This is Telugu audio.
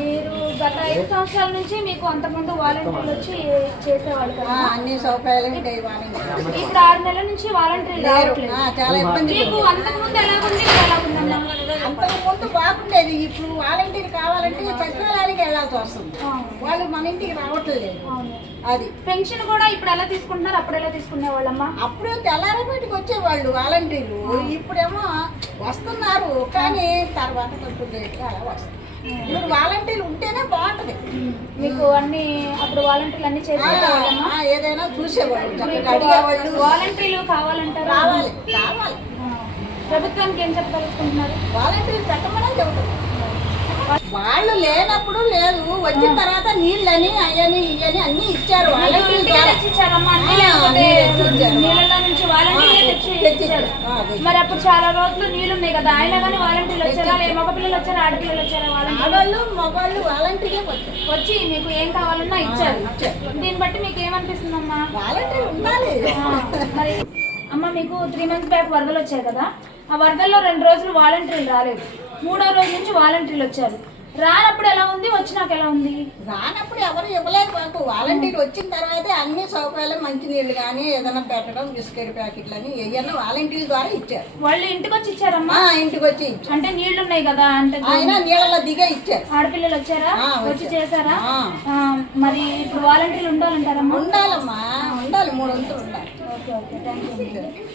మీరు గత 5 సంవత్సరాల నుంచి మీకు అంతకుముందు వాలంటీర్లు వచ్చి చేసేవాళ్ళు కదా? అన్ని సౌకర్యాలు ఉంటాయి. ఇప్పుడు 6 నెలల నుంచి వాలంటీర్లు రావట్లేదు. చాలా ఇబ్బంది. మీకు అంతకుముందు ఎలా ఉంది, ఎలా ఉందమ్మా? అంతకుముందు బాగుండేది. ఇప్పుడు వాలంటీర్ కావాలంటే సచివాలయానికి వెళ్ళాల్సి వస్తుంది. వాళ్ళు మన ఇంటికి రావట్లేదు. అది పెన్షన్ కూడా ఇప్పుడు ఎలా తీసుకుంటున్నారు, అప్పుడు ఎలా తీసుకునే వాళ్ళమ్మా? అప్పుడు తెల్లారపేటకి వచ్చేవాళ్ళు వాలంటీర్లు. ఇప్పుడేమో వస్తున్నారు కానీ తర్వాత కొంచెం లేట్గా అలా వస్తుంది. ఇప్పుడు వాలంటీర్లు ఉంటేనే బాగుంటది. మీకు అన్ని అప్పుడు వాలంటీర్లు అన్ని చేసేవాళ్ళమ్మా? ఏదైనా చూసేవాళ్ళు, చక్కగా అడిగేవాళ్ళు. వాలంటీర్లు కావాలంటారు? రావాలి కావాలి. ప్రభుత్వానికి ఏం చెప్పదలుచుకుంటున్నారు? వాలంటీర్లు పెట్టమని చెబుతారు. వాళ్ళు లేనప్పుడు లేదు, వచ్చిన తర్వాత నీళ్ళని అయ్యని ఇయ్యని అన్ని ఇచ్చారు. మరి అప్పుడు చాలా రోజులు నీళ్ళు ఉన్నాయి కదా, అయినా కానీ వాలంటీర్లు వచ్చారా? మగ పిల్లలు వచ్చారా, ఆడపిల్లలు వచ్చారా? ఆడవాళ్ళు మగవాళ్ళు వాలంటీర్లే వచ్చి మీకు ఏం కావాలన్నా ఇచ్చారు. దీన్ని బట్టి మీకు ఏమనిపిస్తుందమ్మా? వాలంటీర్ ఉండాలి. మరి అమ్మ, మీకు 3 months బ్యాక్ వరదలు వచ్చాయి కదా, ఆ వరదల్లో 2 రోజులు వాలంటీర్లు రాలేదు. 3వ రోజు నుంచి వాలంటీర్లు వచ్చారు. రానప్పుడు ఎలా ఉంది, వచ్చినాక ఎలా ఉంది? రానప్పుడు ఎవరు ఇవ్వలేదు మాకు. వాలంటీర్ వచ్చిన తర్వాత అన్ని సౌకర్యాలు, మంచినీళ్ళు కానీ ఏదైనా పెట్టడం, బిస్కెట్ ప్యాకెట్లు అని ఏదైనా వాలంటీర్ ద్వారా ఇచ్చారు. వాళ్ళు ఇంటికి వచ్చి ఇచ్చారమ్మా? ఇంటికి వచ్చి ఇచ్చారు. అంటే నీళ్లు ఉన్నాయి కదా, అంటే ఆయన నీళ్ళలో దిగే ఇచ్చారు. ఆడపిల్లలు వచ్చారా, వచ్చి చేశారా? మరి ఇప్పుడు వాలంటీర్లు ఉండాలంటారమ్మా? ఉండాలమ్మా, ఉండాలి. 3 వంతులు ఉండాలి. Okay okay, thank you.